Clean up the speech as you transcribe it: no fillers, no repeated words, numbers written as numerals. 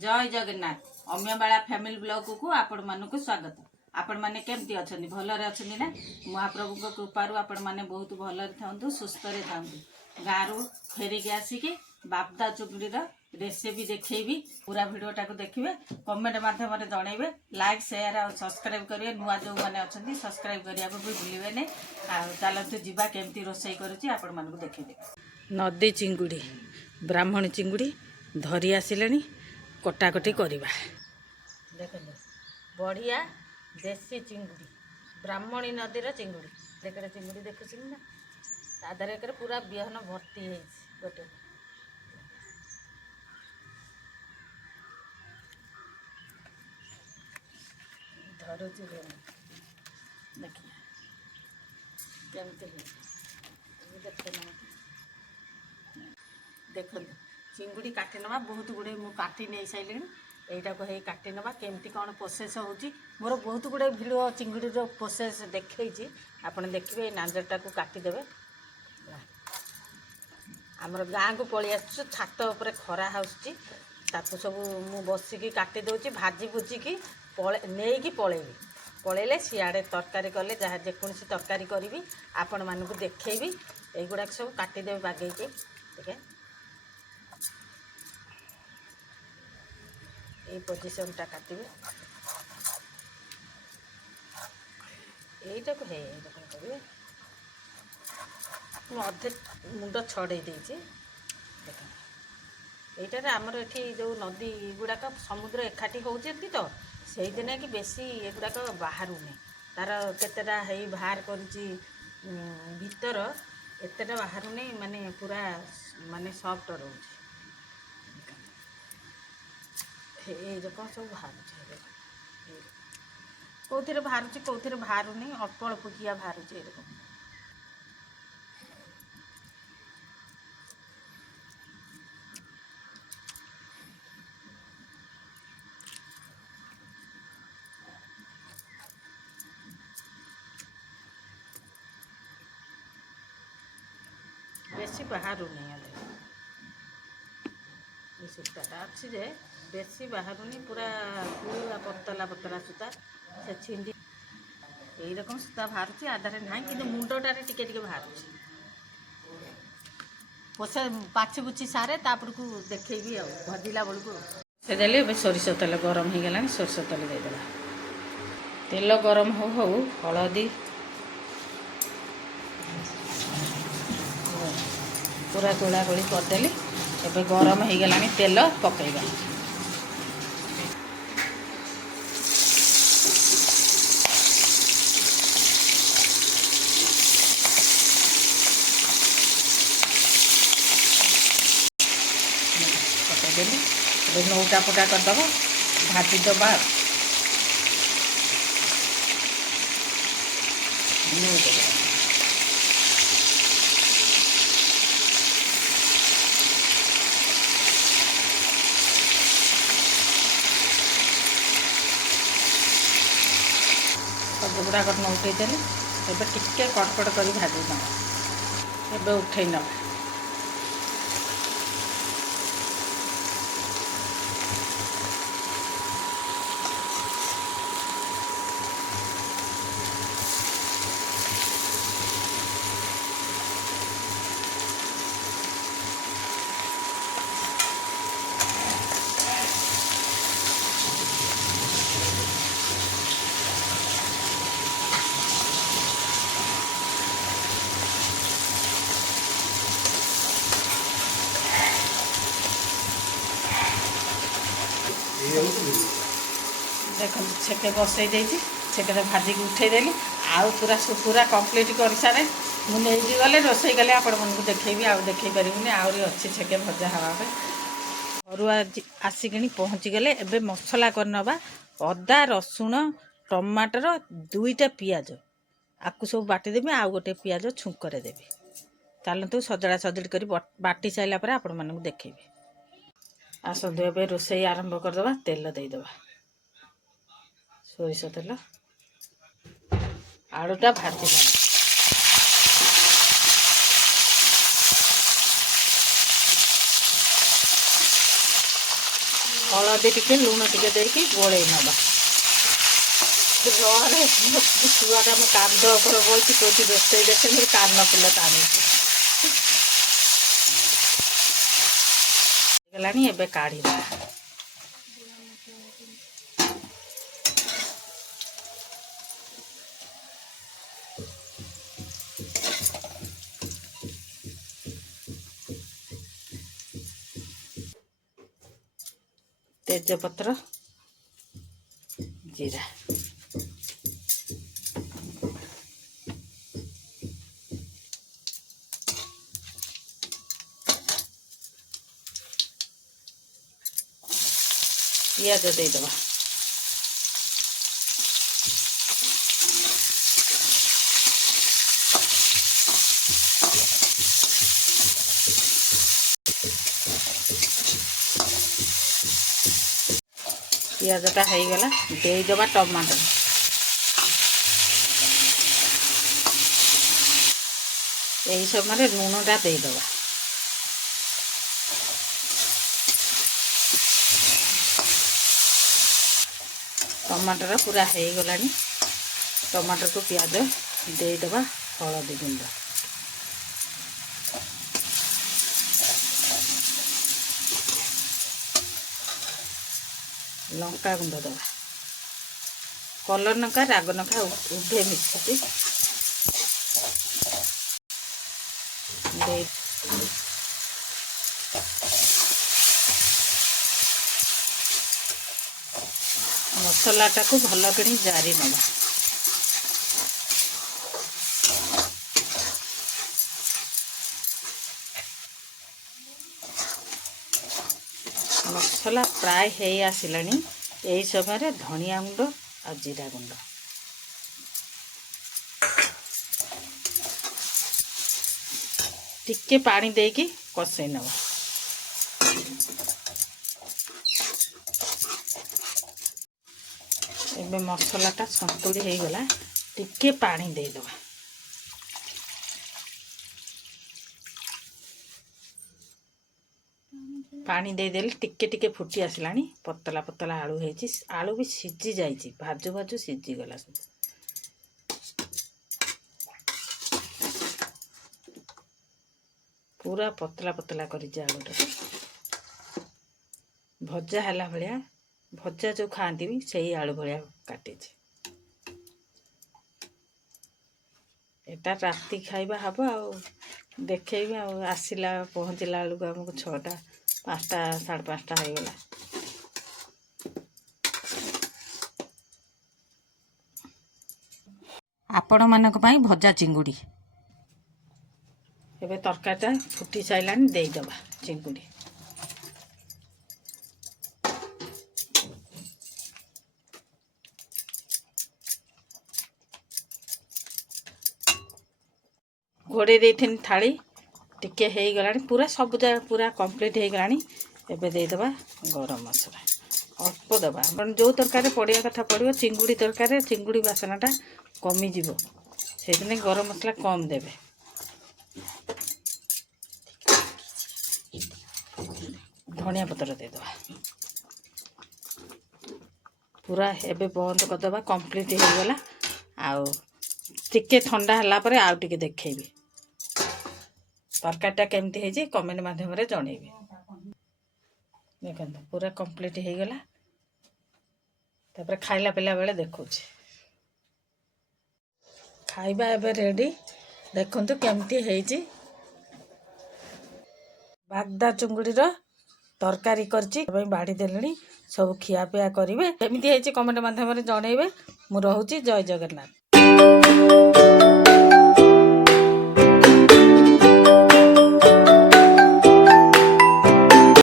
जय Jagannath अम्यबाला family blog को आपण मानक स्वागत। आपण माने केमती अछनी भलरे अछनी ना महाप्रभु को कृपारु आपण माने बहुत भलरे थांतु सुस्थ रे थांतु। गारू फेरी के आसिकी बापदा चुगड़ी रा रेसिपी देखैबी पूरा वीडियोटा को देखिबे कमेंट माध्यम रे जणैबे लाइक शेयर और सब्सक्राइब करिवे। नुआ जो माने अछनी सब्सक्राइब करिया को भी भूलिबे नै। आ चलतु जीवा केमती रोसई करूची आपण मानक देखिबे। नदी चिंगुड़ी ब्राह्मणी चिंगुड़ी धरी आसिलेनी कटाकटी करवा देख बढ़िया देसी चिंगुड़ी ब्राह्मणी नदीर चिंगुड़ी देखे चिंगुड़ी देखुच ना तादर एक पूरा बिहन भर्ती है गोटे धरुच देखिए केमती देख चिंगुड़ी काटी नवा बहुत गुड़े मु काटी नहीं सारे यहीटा को काटी नवा केमती कौन प्रोसेस होची मोर बहुत गुड़े भिडियो चिंगुड़ी प्रोसेस देखी आपड़ देखिए नांजरटा को काटिदेवे। आमर गाँ को पलि आस छात उपर खरा हाउसी ताकू सब मु बसिकी काटी दूची भाजी भुजिकी नहीं पलैबी पलैले सियाड़े तरकारी कले जहाँ जेकोसी तरकारी करी आपण मानक देखी युवाक सब काटिदेवे बागेकी ठीक है। ये पोजिशन टा काटिबे यहीटा को है करेंगे अधे मुंड छड़े देती देख यहाँ आमर ये जो नदी गुड़ाक समुद्र एकाठी होती तो से दिन कि बेसी एगुड़ाक बाहर नहीं तार केतेटा है बाहर करी भीतर एतेटा बाहर नहीं माने पूरा माने सॉफ्ट रोचे कौन सब बाहर कौन बाहर कौन बाहर नहीं अल्प अल्प किया बाहर बेसी बाहर नहीं सूताटा अच्छी जे बेसी बाहर नहीं पूरा पूरा पतला पतला सूता से छिंडी यही रकम सूता बाहर आधार ना कि मुंडटारे टिके टिके बाहर पोसे पाची पुची सारे तापर को देखेबी आ भजिला बेलू से देले सोरिष तेल गरम हो गला सोरिष तेल देदेला तेल गरम हो हो हलदी पूरा गोला गोली करदेली एबे गरम हो गला तेल पकईबा पकईदेली नौटा फटा करदब भाजीदबा सब गुड़ाक नौटेदेली एबे टिके कड़कड़ कर भाजी नवा एबे उठे नवा देख छेके बसई छेके भाजिक उठेदेली आउ पूरा पूरा कम्प्लीट कर सारे मुझे गले रोसई गले आपण मन को देखेबी आउ देखे पारिबुनी आहरी अच्छी छेके भजा हवा घर आसिक पहुँची गले एबे मसला करनबा अदा रसुण टमाटर दुईटा पियाज आपको सब बाटीदेवी आउ गोटे पियाज छुंकरे देवी चलतु सजड़ा सजड़ी कर बाटी सारापर आपण मानक देखेबी आसतु ए रोसई आरंभ करदे तेल देदे सोरिष तेल आलूटा भाजी हलदी टिके लुण टिके देकी गोले नवा रे छुआटा मो कांद उपर बोलती कोठी रोषे देखे कान फुल टाणी गलानी एबे काढ़ी तेजपत्र जीरा पियाज देदेबा पियाजटा हो गला देदेबा टमाटो यही समय लुणटा देदेबा टमाटर पूरा हो गलानी टमाटर को प्याज देदेबा हलदी गुंड लंका गुंड दबा कलर नका राग नका उभे मिक्स मसलाटा को भल कि जारी नवा मसला प्राय है आसलानी यही समय धनिया गुंड आ जीरा गुंड टिके पानी देकी कषे नवा एबे मसलाटा संतुड़ी हो गला टिके पानी देदेबा पानी देदेली टिके टिके फुटी आसलानी पतला पतला आलू है आलू भी सीझी जाइए भाजु भाजु सीझी गला सब पूरा पतला पतला कर आलूटा भजा है भाया भजा जो खाती भी सही आलू भाया काटे एटा राति खाइबा हम आ देखेबी आसला पहुँचला बेलू आमको 6टा 5टा 5:30 हो गला आपण मानक पई भजा चिंगुड़ी एबे तरकारीटा फुटी साइलानी देदेबा चिंगुड़ी घोड़े देथि थाली टिके हो गला पूरा सब जगह पूरा कंप्लीट हो गला एबे देदेबा गरम मसला अल्प दबा जो तरकारी पड़िया कथा पड़ो चिंगुड़ी तरकारी चिंगुड़ी बासनाटा कमिज से गरम मसला कम देवे धनिया पत्र देदेबा पूरा एबे बंद करदेबा कंप्लीट हो गला आउ टिके ठंडा हला परे आउ टिके देखेबी तरकारीटा केमती है कमेंट माध्यम जनइबी देखो पूरा कंप्लीट हो गला तापर खाइला पिला बेले देखु खाइबा एबे रेडी देखंतु केमती है बागदा चिंगुड़ीर तरकारी करछि बाड़ी देलेनी सब खियापिया करेंगे केमती है कमेंट माध्यम जनइबे मु रहूची जय जगन्नाथ।